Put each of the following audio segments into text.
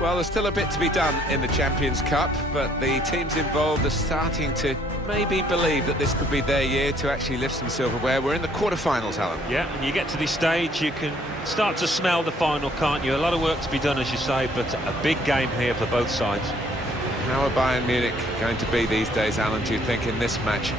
Well, there's still a bit to be done in the Champions Cup, but the teams involved are starting to maybe believe that this could be their year to actually lift some silverware. We're in the quarter-finals, Alan. Yeah, and you get to this stage, you can start to smell the final, can't you? A lot of work to be done, as you say, but a big game here for both sides. How are Bayern Munich going to be these days, Alan, do you think, in this match?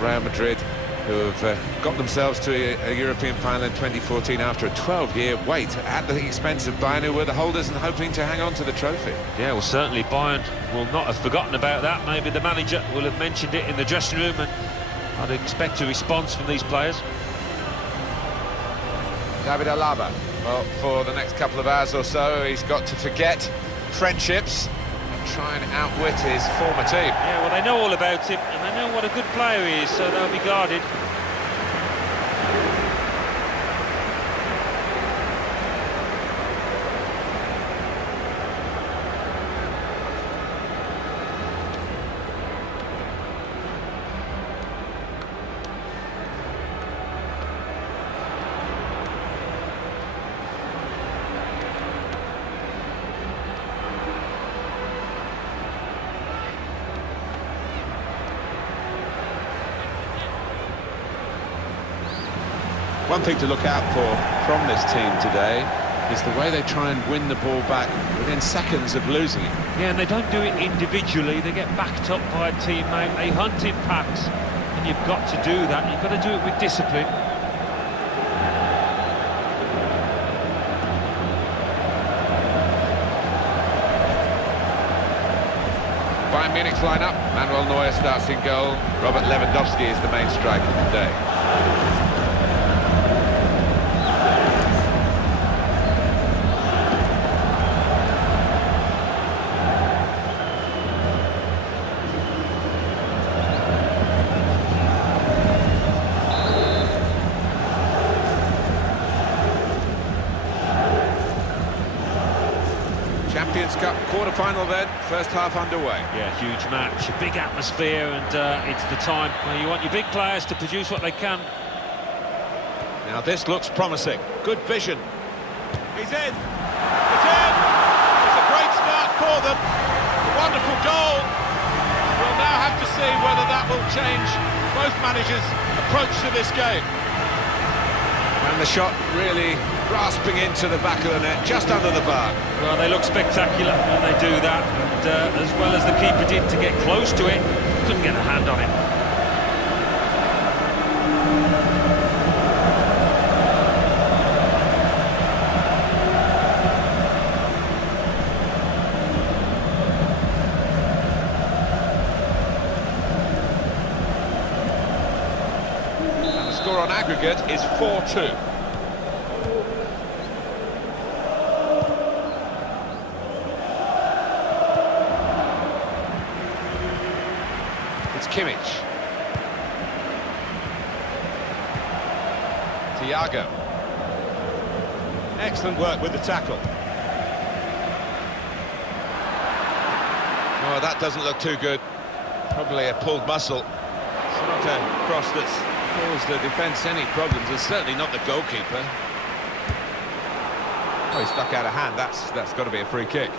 Real Madrid, who have got themselves to a European final in 2014 after a 12-year wait at the expense of Bayern, who were the holders and hoping to hang on to the trophy. Yeah, well, certainly Bayern will not have forgotten about that. Maybe the manager will have mentioned it in the dressing room, and I'd expect a response from these players. David Alaba, well, for the next couple of hours or so, he's got to forget friendships and try and outwit his former team. Yeah, well, they know all about him, and they know what a good player he is, so they'll be guarded. One thing to look out for from this team today is the way they try and win the ball back within seconds of losing it. Yeah, and they don't do it individually. They get backed up by a teammate. They hunt in packs, and you've got to do that. You've got to do it with discipline. Bayern Munich's line-up. Manuel Neuer starts in goal. Robert Lewandowski is the main striker today. Champions Cup quarter-final then, first half underway. Yeah, huge match, a big atmosphere, and it's the time where you want your big players to produce what they can. Now this looks promising. Good vision. He's in. It's in. It's a great start for them. A wonderful goal. We'll now have to see whether that will change both managers' approach to this game. And the shot really rasping into the back of the net, just under the bar. Well, they look spectacular when they do that, and as well as the keeper did to get close to it, couldn't get a hand on it. And the score on aggregate is 4-2. It's Kimmich. Thiago. Excellent work with the tackle. Oh, that doesn't look too good. Probably a pulled muscle. It's not a cross that's caused the defence any problems. It's certainly not the goalkeeper. Oh, he stuck out a hand. That's got to be a free kick.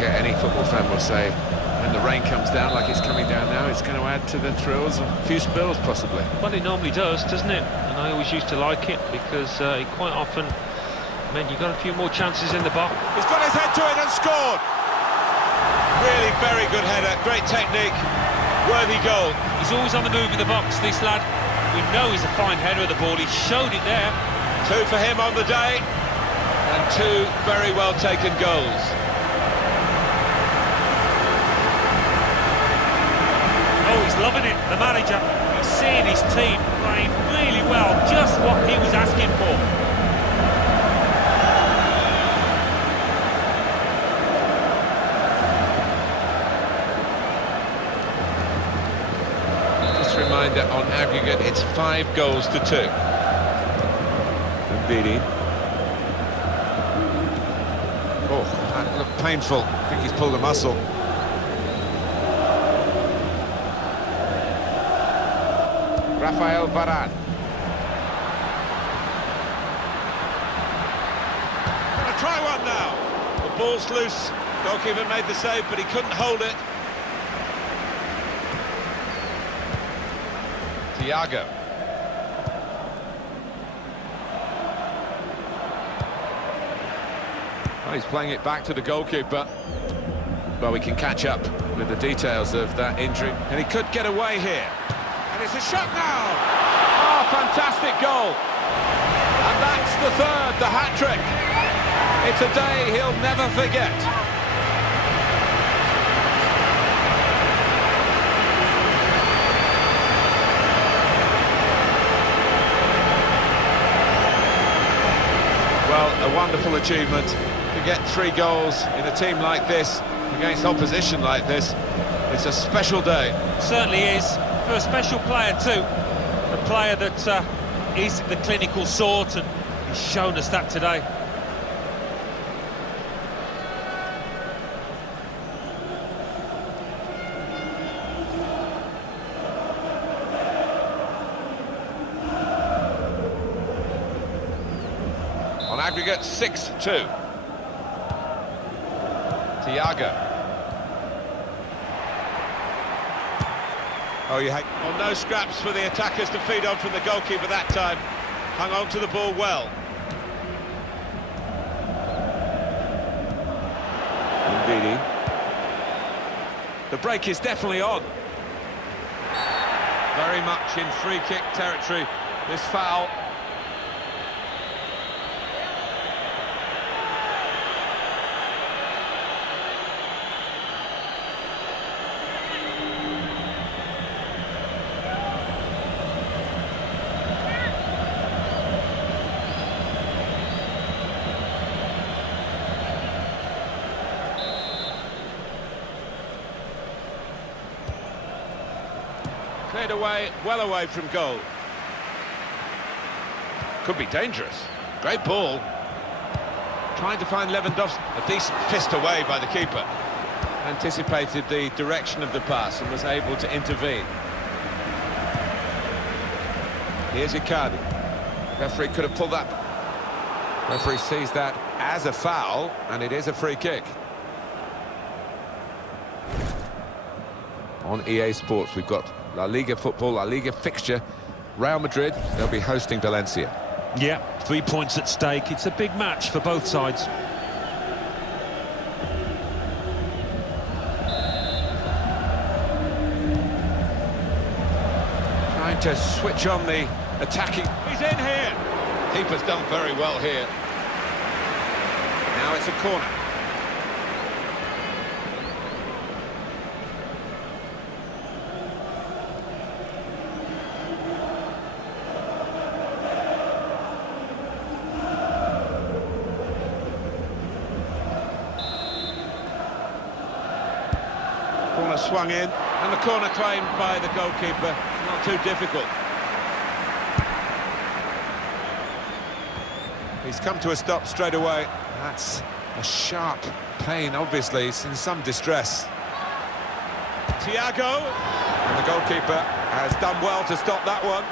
Any football fan will say when the rain comes down like it's coming down now, it's going to add to the thrills, a few spills possibly. Well, it normally does, doesn't it? And I always used to like it because it quite often meant you got a few more chances in the box. He's got his head to it and scored. Really very good header, great technique, worthy goal. He's always on the move in the box, this lad. We know he's a fine header of the ball. He showed it there. 2 for him on the day, and 2 very well taken goals. Oh, he's loving it, the manager. He's seeing his team playing really well, just what he was asking for. Just a reminder, on aggregate, it's 5 goals to 2. Indeed. Oh, that looked painful. I think he's pulled a muscle. Rafael Varane. try one now. The ball's loose. Goalkeeper made the save, but he couldn't hold it. Thiago. Oh, he's playing it back to the goalkeeper. Well, we can catch up with the details of that injury. And he could get away here. And it's a shot now! Oh, fantastic goal! And that's the third, the hat-trick. It's a day he'll never forget. Well, a wonderful achievement. To get 3 goals in a team like this, against opposition like this, it's a special day. Certainly is, for a special player too. A player that is the clinical sort, and he's shown us that today. On aggregate, 6-2. Thiago. Oh, no scraps for the attackers to feed on from the goalkeeper that time. Hung on to the ball well. Indeed. The break is definitely on. Very much in free kick territory, this foul. Cleared away, well away from goal. Could be dangerous. Great ball. Trying to find Lewandowski. A decent fist away by the keeper. Anticipated the direction of the pass and was able to intervene. Here's Icardi. Referee could have pulled that. Referee sees that as a foul, and it is a free kick. On EA Sports, we've got La Liga football, La Liga fixture. Real Madrid, they'll be hosting Valencia. Yeah, 3 points at stake. It's a big match for both sides. Trying to switch on the attacking. He's in here. Keeper's done very well here. Now it's a corner. Corner swung in, and the corner claimed by the goalkeeper. Not too difficult. He's come to a stop straight away. That's a sharp pain, obviously. He's in some distress. Thiago. And the goalkeeper has done well to stop that one.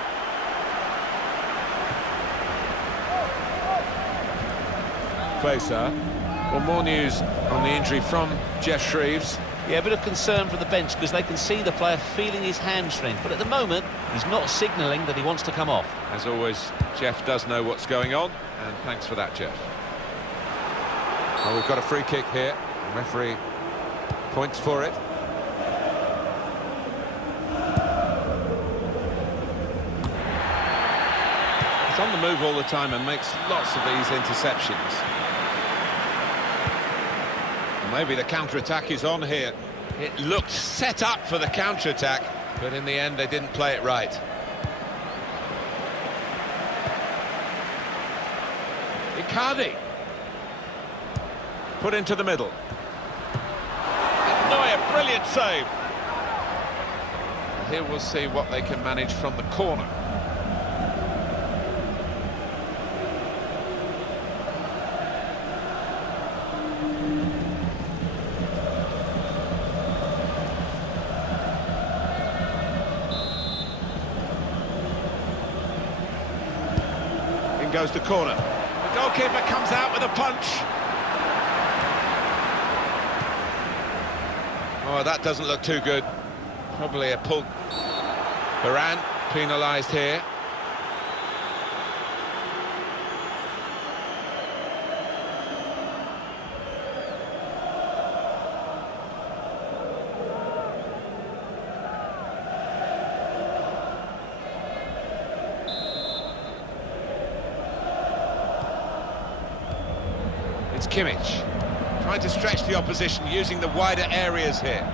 Facer. Well, more news on the injury from Jeff Shreves. Yeah, a bit of concern from the bench because they can see the player feeling his hamstring. But at the moment, he's not signalling that he wants to come off. As always, Jeff does know what's going on, and thanks for that, Jeff. Well, we've got a free kick here. The referee points for it. He's on the move all the time and makes lots of these interceptions. Maybe the counter-attack is on here. It looked set up for the counter-attack, but in the end they didn't play it right. Icardi. Put into the middle. Neuer, brilliant save. And here we'll see what they can manage from the corner. Goes the corner. The goalkeeper comes out with a punch. Oh, that doesn't look too good. Probably a pull. Varane penalised here. It's Kimmich, trying to stretch the opposition using the wider areas here.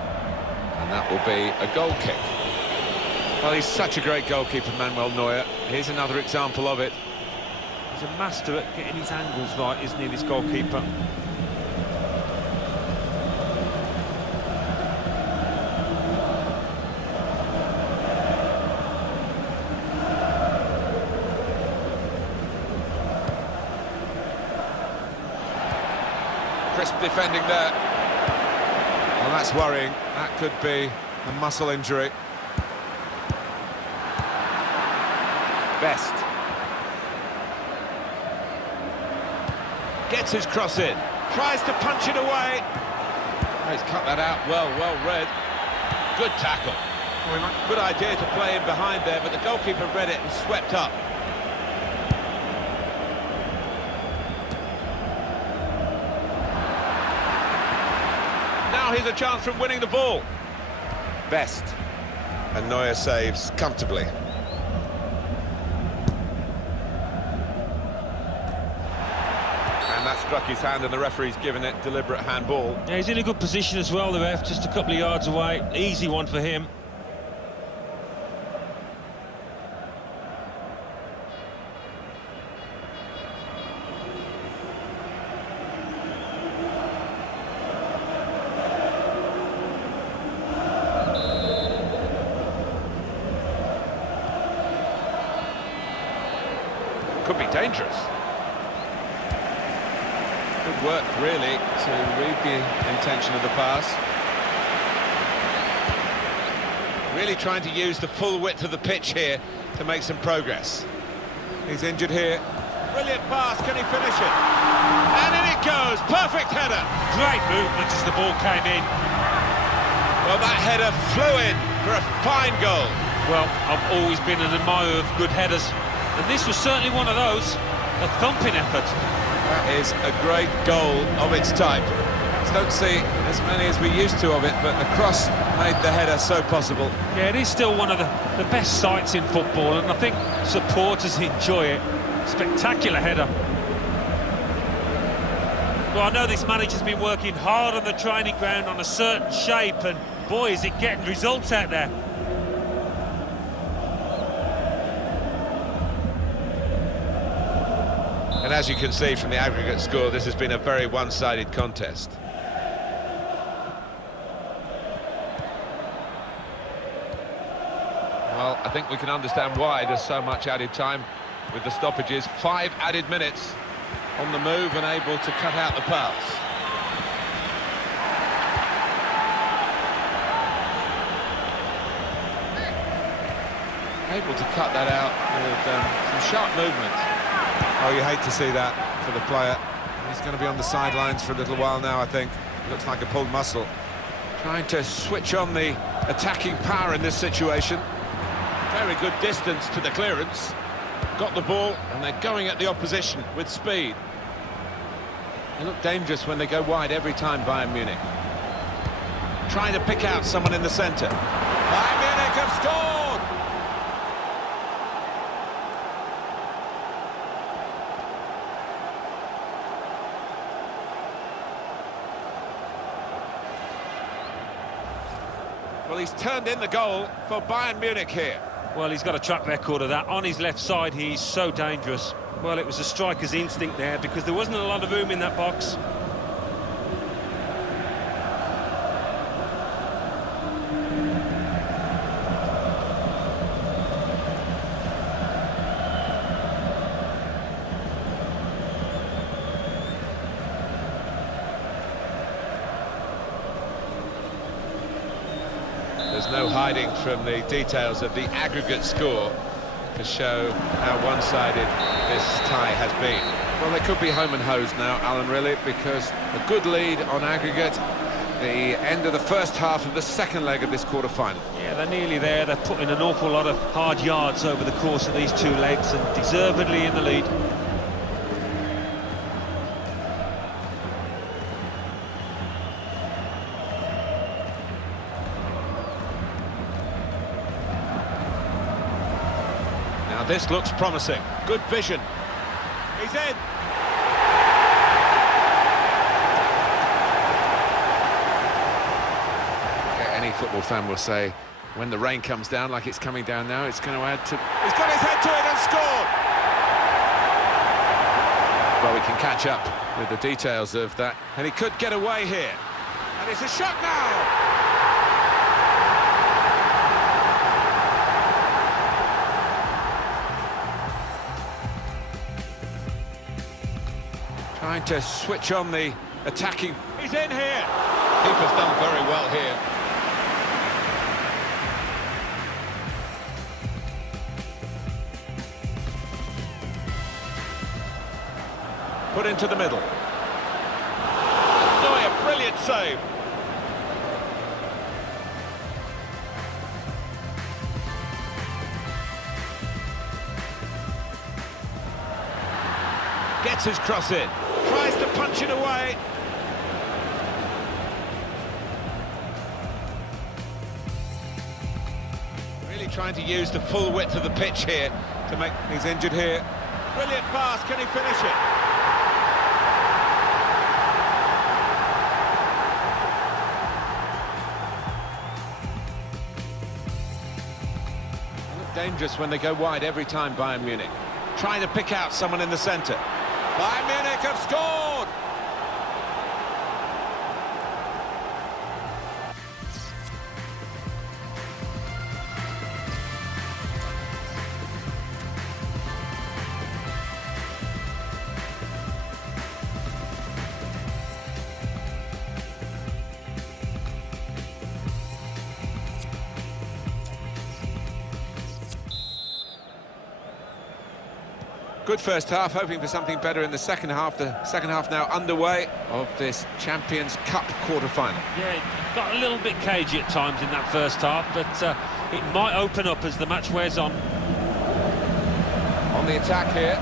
And that will be a goal kick. Well, he's such a great goalkeeper, Manuel Neuer. Here's another example of it. He's a master at getting his angles right, isn't he, this goalkeeper? Crisp defending there. Well, that's worrying. That could be a muscle injury. Best. Gets his cross in. Tries to punch it away. Oh, he's cut that out well read. Good tackle. Good idea to play in behind there, but the goalkeeper read it and swept up. Now here's a chance from winning the ball. Best. And Neuer saves comfortably. And that struck his hand and the referee's given it deliberate handball. Yeah, he's in a good position as well, the ref, just a couple of yards away. Easy one for him. Could be dangerous. Good work, really, to read the intention of the pass. Really trying to use the full width of the pitch here to make some progress. He's injured here. Brilliant pass, can he finish it? And in it goes, perfect header. Great movement as the ball came in. Well, that header flew in for a fine goal. Well, I've always been an admirer of good headers, and this was certainly one of those. A thumping effort. That is a great goal of its type. Don't see as many as we used to of it, but the cross made the header so possible. Yeah, it is still one of the best sights in football, and I think supporters enjoy it. Spectacular header. Well, I know this manager's been working hard on the training ground on a certain shape, and boy, is it getting results out there. And as you can see from the aggregate score, this has been a very one-sided contest. Well, I think we can understand why there's so much added time with the stoppages. 5 added minutes on the move and able to cut out the pass. Able to cut that out with some sharp movement. Oh, you hate to see that for the player. He's going to be on the sidelines for a little while now, I think. Looks like a pulled muscle. Trying to switch on the attacking power in this situation. Very good distance to the clearance. Got the ball, and they're going at the opposition with speed. They look dangerous when they go wide every time, Bayern Munich. Trying to pick out someone in the centre. Bayern Munich have scored! Well, he's turned in the goal for Bayern Munich here. Well, he's got a track record of that. On his left side, he's so dangerous. Well, it was a striker's instinct there because there wasn't a lot of room in that box. There's no hiding from the details of the aggregate score to show how one-sided this tie has been. Well, they could be home and hosed now, Alan, really, because a good lead on aggregate the end of the first half of the second leg of this quarter-final. Yeah, they're nearly there. They're putting an awful lot of hard yards over the course of these two legs and deservedly in the lead. Now this looks promising. Good vision. He's in. Any football fan will say, when the rain comes down like it's coming down now, it's going to add to... He's got his head to it and scored. Well, we can catch up with the details of that. And he could get away here. And it's a shot now. Trying to switch on the attacking... He's in here. Keeper's done very well here. Put into the middle. Doing a brilliant save. Gets his cross in. Tries to punch it away. Really trying to use the full width of the pitch here to make... He's injured here. Brilliant pass. Can he finish it? Dangerous when they go wide every time, Bayern Munich. Trying to pick out someone in the centre. Bayern Munich have scored! Good first half, hoping for something better in the second half. The second half now underway of this Champions Cup quarter-final. Yeah, it got a little bit cagey at times in that first half, but it might open up as the match wears on. On the attack here.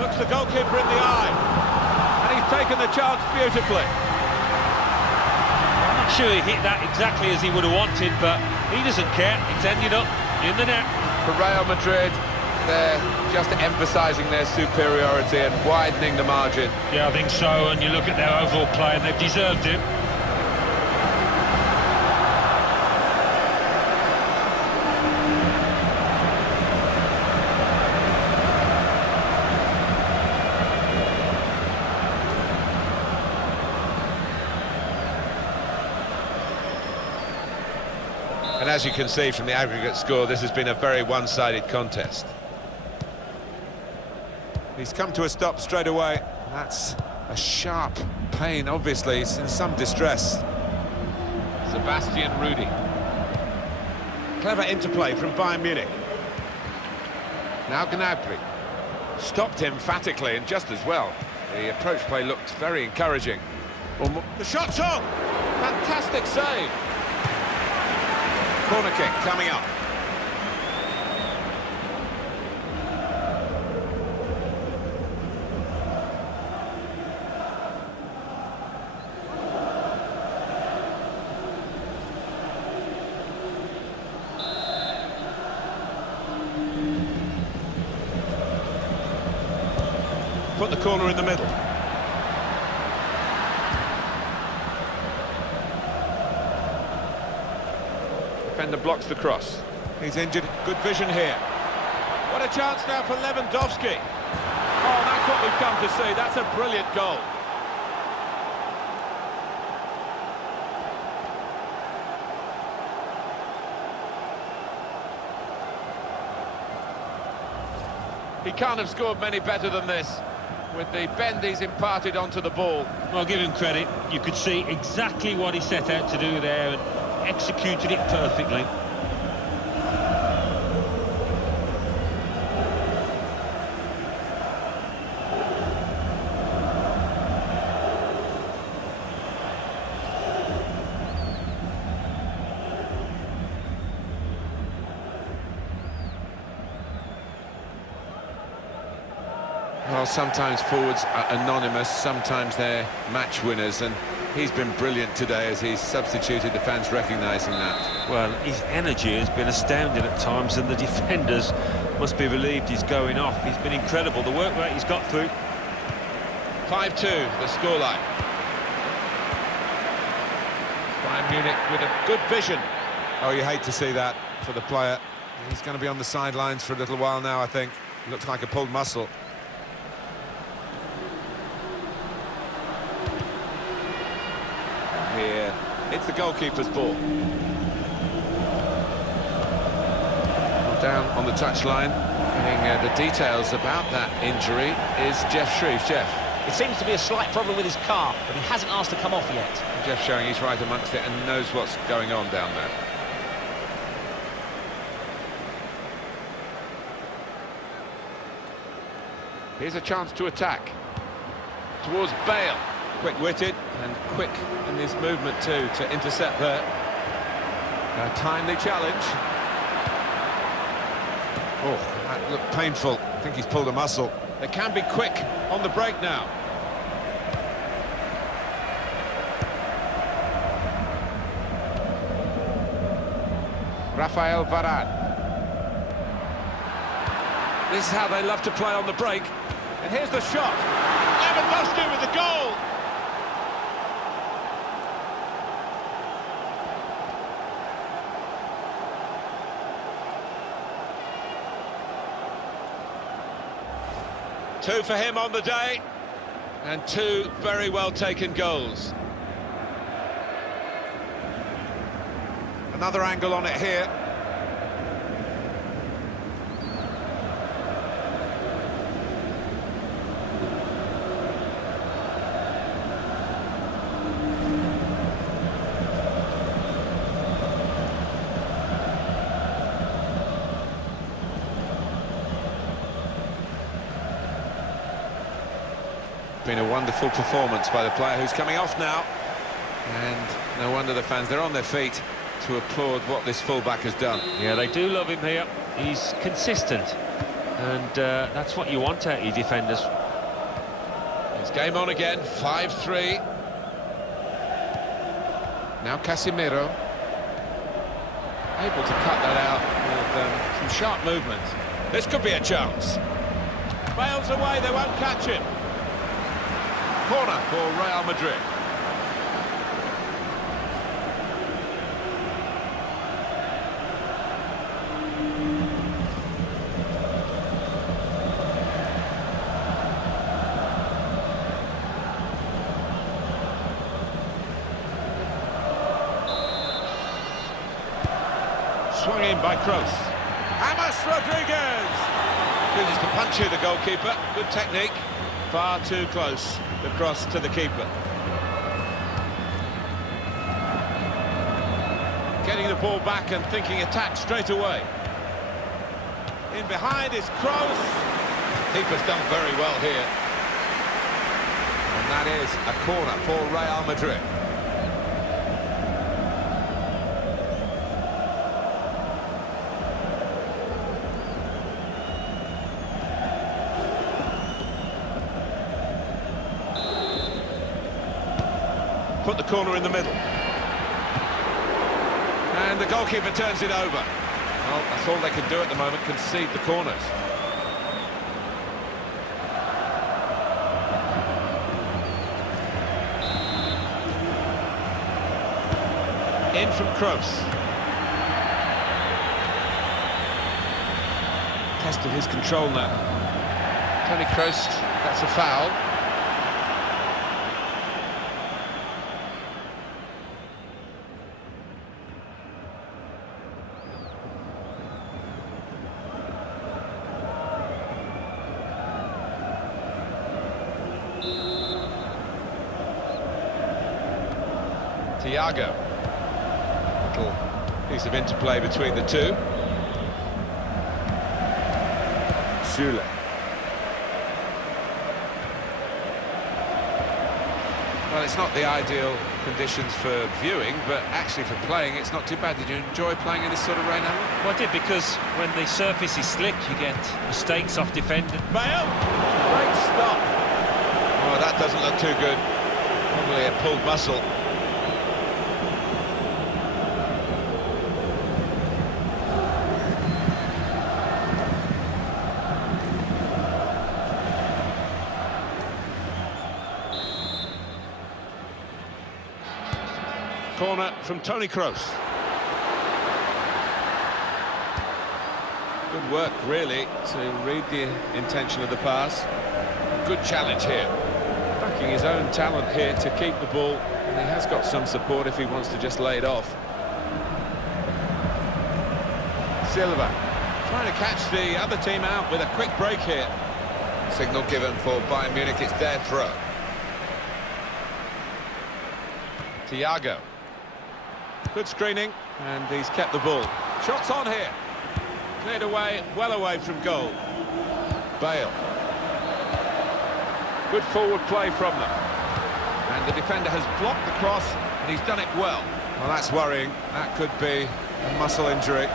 Looks the goalkeeper in the eye. And he's taken the chance beautifully. I'm not sure he hit that exactly as he would have wanted, but he doesn't care. It's ended up in the net. For Real Madrid, they're just emphasising their superiority and widening the margin. Yeah, I think so, and you look at their overall play and they've deserved it. And as you can see from the aggregate score, this has been a very one-sided contest. He's come to a stop straight away. That's a sharp pain, obviously. He's in some distress. Sebastian Rudy. Clever interplay from Bayern Munich. Now Gnabry. Stopped emphatically and just as well. The approach play looked very encouraging. The shot's on! Fantastic save! Corner kick coming up. Put the corner in the middle. Defender blocks the cross. He's injured. Good vision here. What a chance now for Lewandowski. Oh, that's what we've come to see. That's a brilliant goal. He can't have scored many better than this, with the bend he's imparted onto the ball. Well, give him credit. You could see exactly what he set out to do there and executed it perfectly. Well, sometimes forwards are anonymous, sometimes they're match winners, and he's been brilliant today as he's substituted, the fans recognising that. Well, his energy has been astounding at times, and the defenders must be relieved he's going off. He's been incredible, the work rate he's got through. 5-2, the scoreline. Bayern Munich with a good vision. Oh, you hate to see that for the player. He's going to be on the sidelines for a little while now, I think. Looks like a pulled muscle. Here, it's the goalkeeper's ball. Down on the touchline, getting the details about that injury is Jeff Shreves. Jeff. It seems to be a slight problem with his car, but he hasn't asked to come off yet. Jeff showing he's right amongst it and knows what's going on down there. Here's a chance to attack. Towards Bale. Quick-witted and quick in his movement too to intercept there. A timely challenge. Oh, that looked painful. I think he's pulled a muscle. They can be quick on the break now. Rafael Varane. This is how they love to play on the break. And here's the shot. Lewandowski with the goal. Two for him on the day, and two very well taken goals. Another angle on it here. Been a wonderful performance by the player who's coming off now, and no wonder the fans, they're on their feet to applaud what this fullback has done. Yeah, they do love him here. He's consistent, and that's what you want out of your defenders. It's game on again, 5-3. Now Casemiro. Able to cut that out with some sharp movement. This could be a chance. Bale's away, they won't catch him. Corner for Real Madrid. Swung in by Kroos. James Rodriguez! Chooses to punch you, the goalkeeper. Good technique. Far too close, the cross to the keeper. Getting the ball back and thinking attack straight away. In behind is Kroos. Keeper's done very well here. And that is a corner for Real Madrid. Put the corner in the middle. And the goalkeeper turns it over. Well, that's all they can do at the moment, concede the corners. In from Kroos. Tested his control now. Toni Kroos, that's a foul. Thiago. Little piece of interplay between the two. Süle. Well, it's not the ideal conditions for viewing, but actually for playing, it's not too bad. Did you enjoy playing in this sort of rain, Alan? Well, I did, because when the surface is slick, you get mistakes off defending. Bale! Great stop. Oh, that doesn't look too good. Probably a pulled muscle. Corner from Toni Kroos. Good work, really, to read the intention of the pass. Good challenge here. Backing his own talent here to keep the ball, and he has got some support if he wants to just lay it off. Silva trying to catch the other team out with a quick break here. Signal given for Bayern Munich, it's their throw. Thiago. Good screening, and he's kept the ball. Shots on here. Cleared away, well away from goal. Bale. Good forward play from them. And the defender has blocked the cross, and he's done it well. Well, that's worrying. That could be a muscle injury.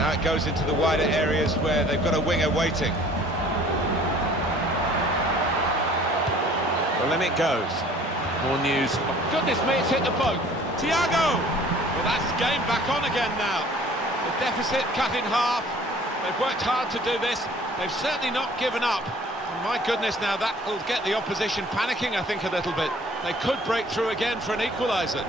Now it goes into the wider areas where they've got a winger waiting. The limit goes. More news. Oh, goodness me, it's hit the post. Thiago! Well, that's game back on again now. The deficit cut in half. They've worked hard to do this. They've certainly not given up. And my goodness, now that will get the opposition panicking, I think, a little bit. They could break through again for an equaliser.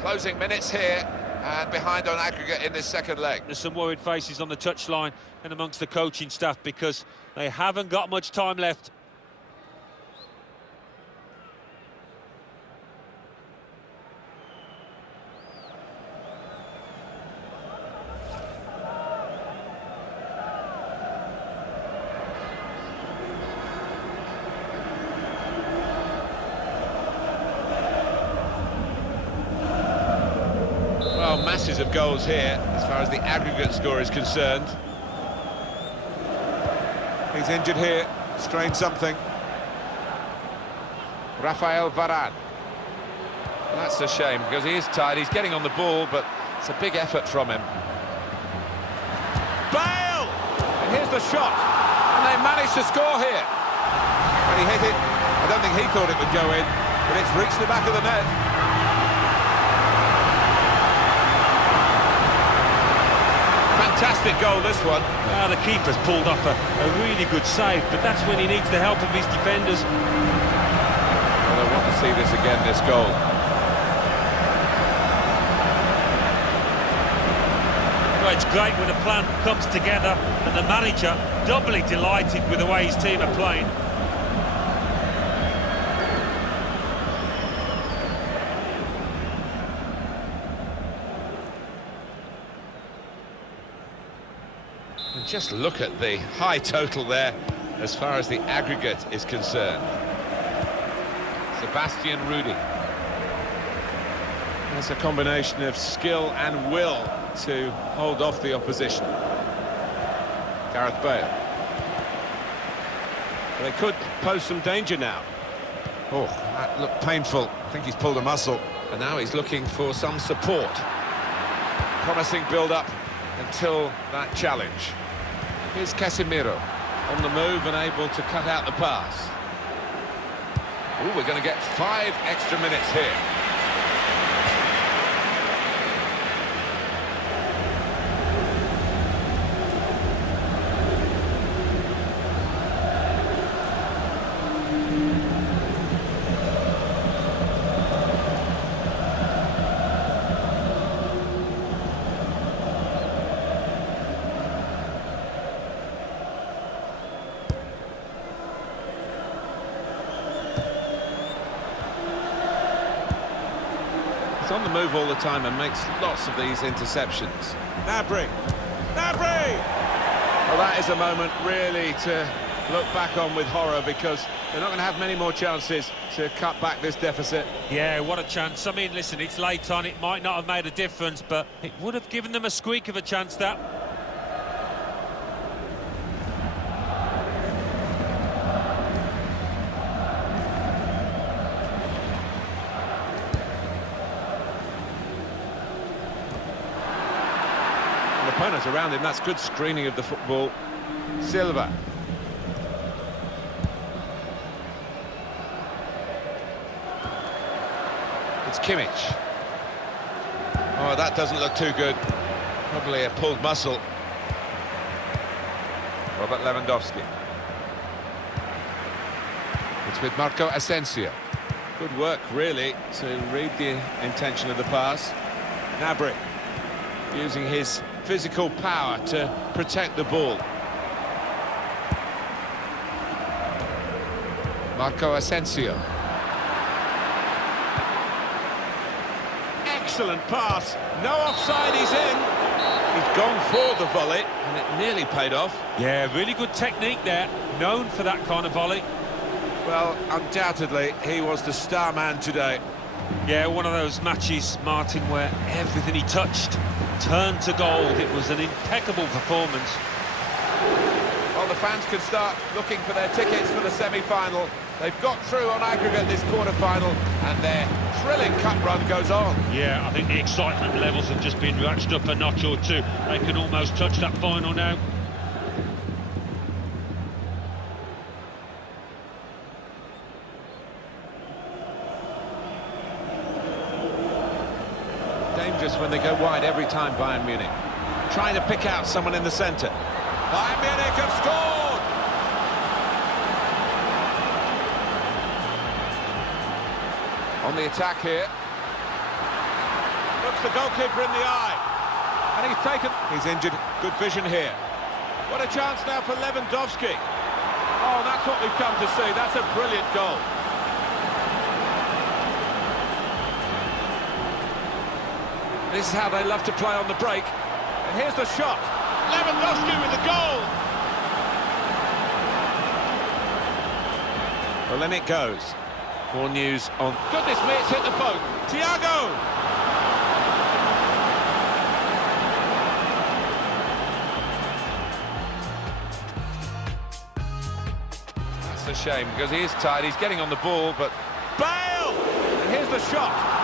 Closing minutes here. And behind on aggregate in this second leg. There's some worried faces on the touchline and amongst the coaching staff because they haven't got much time left. Masses of goals here, as far as the aggregate score is concerned. He's injured here, strained something. Rafael Varane. That's a shame, because he is tired, he's getting on the ball, but it's a big effort from him. Bale! And here's the shot, and they managed to score here. When he hit it, I don't think he thought it would go in, but it's reached the back of the net. Fantastic goal, this one. The keeper's pulled off a really good save, but that's when he needs the help of his defenders. Well, I want to see this again, this goal. Well, it's great when a plan comes together, and the manager doubly delighted with the way his team are playing. Just look at the high total there as far as the aggregate is concerned. Sebastian Rudy. That's a combination of skill and will to hold off the opposition. Gareth Bale. They could pose some danger now. Oh, that looked painful. I think he's pulled a muscle. And now he's looking for some support. Promising build-up until that challenge. Here's Casemiro on the move and able to cut out the pass. Oh, we're going to get 5 extra minutes here. He's on the move all the time and makes lots of these interceptions. Gnabry! Well, that is a moment really to look back on with horror, because they're not going to have many more chances to cut back this deficit. Yeah, what a chance. I mean, listen, it's late on, it might not have made a difference, but it would have given them a squeak of a chance, that. Runners around him, that's good screening of the football. Silva. It's Kimmich. Oh, that doesn't look too good. Probably a pulled muscle. Robert Lewandowski. It's with Marco Asensio. Good work, really, to read the intention of the pass. MADRID using his physical power to protect the ball. Marco Asensio. Excellent pass. No offside, he's in. He's gone for the volley, and it nearly paid off. Yeah, really good technique there. Known for that kind of volley. Well, undoubtedly, he was the star man today. Yeah, one of those matches, Martin, where everything he touched turned to gold. It was an impeccable performance. Well, the fans can start looking for their tickets for the semi-final. They've got through on aggregate this quarter-final, and their thrilling cup run goes on. Yeah, I think the excitement levels have just been ratcheted up a notch or two. They can almost touch that final now. Dangerous when they go wide every time, Bayern Munich. Trying to pick out someone in the centre. Bayern Munich have scored! On the attack here. Looks the goalkeeper in the eye. And he's taken... He's injured. Good vision here. What a chance now for Lewandowski. Oh, that's what we've come to see. That's a brilliant goal. This is how they love to play on the break. And here's the shot. Lewandowski with the goal. Well, then it goes. More news on... Goodness me, it's hit the phone. Thiago! That's a shame, because he is tired. He's getting on the ball, but... Bale! And here's the shot.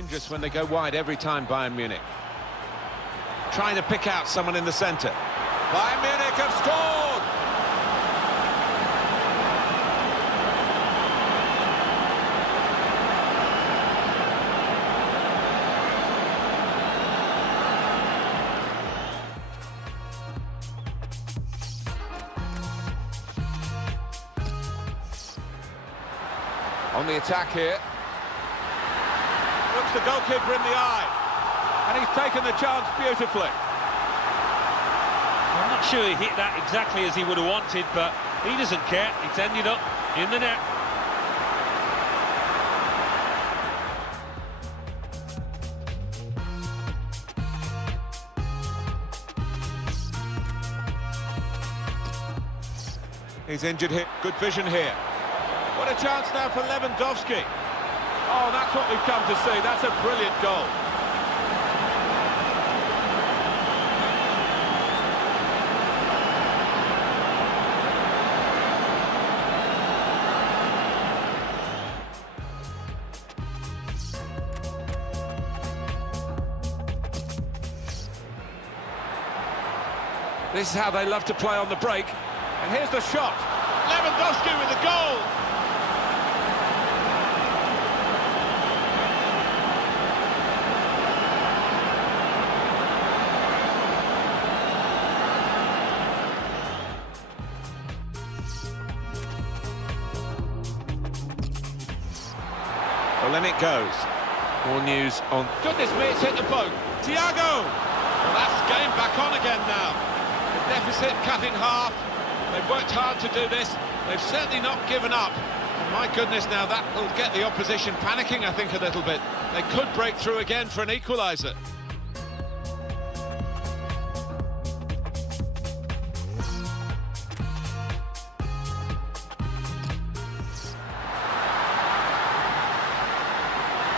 dangerous when they go wide every time, Bayern Munich. Trying to pick out someone in the centre. Bayern Munich have scored! On the attack here. Looks the goalkeeper in the eye. And he's taken the chance beautifully. I'm not sure he hit that exactly as he would have wanted, but he doesn't care. It's ended up in the net. He's injured here. Good vision here. What a chance now for Lewandowski. Oh, that's what we've come to see. That's a brilliant goal. This is how they love to play on the break. And here's the shot. Lewandowski with the goal. Well, then it goes. More news on... Goodness me, it's hit the post. Thiago! Well, that's game back on again now. The deficit cut in half. They've worked hard to do this. They've certainly not given up. And my goodness, now that will get the opposition panicking, I think, a little bit. They could break through again for an equaliser.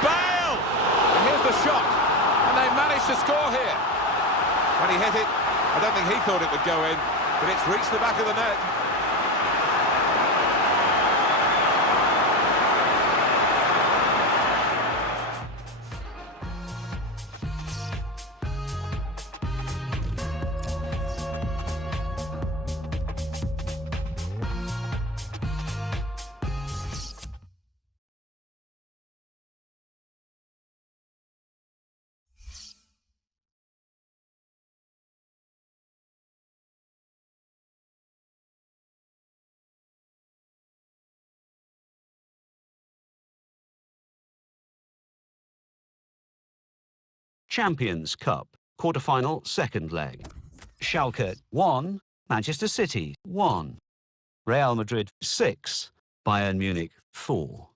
Bale! And here's the shot. And they managed to score here. When he hit it, I don't think he thought it would go in, but it's reached the back of the net. Champions Cup, quarter-final, second leg. Schalke 1, Manchester City 1. Real Madrid 6, Bayern Munich 4.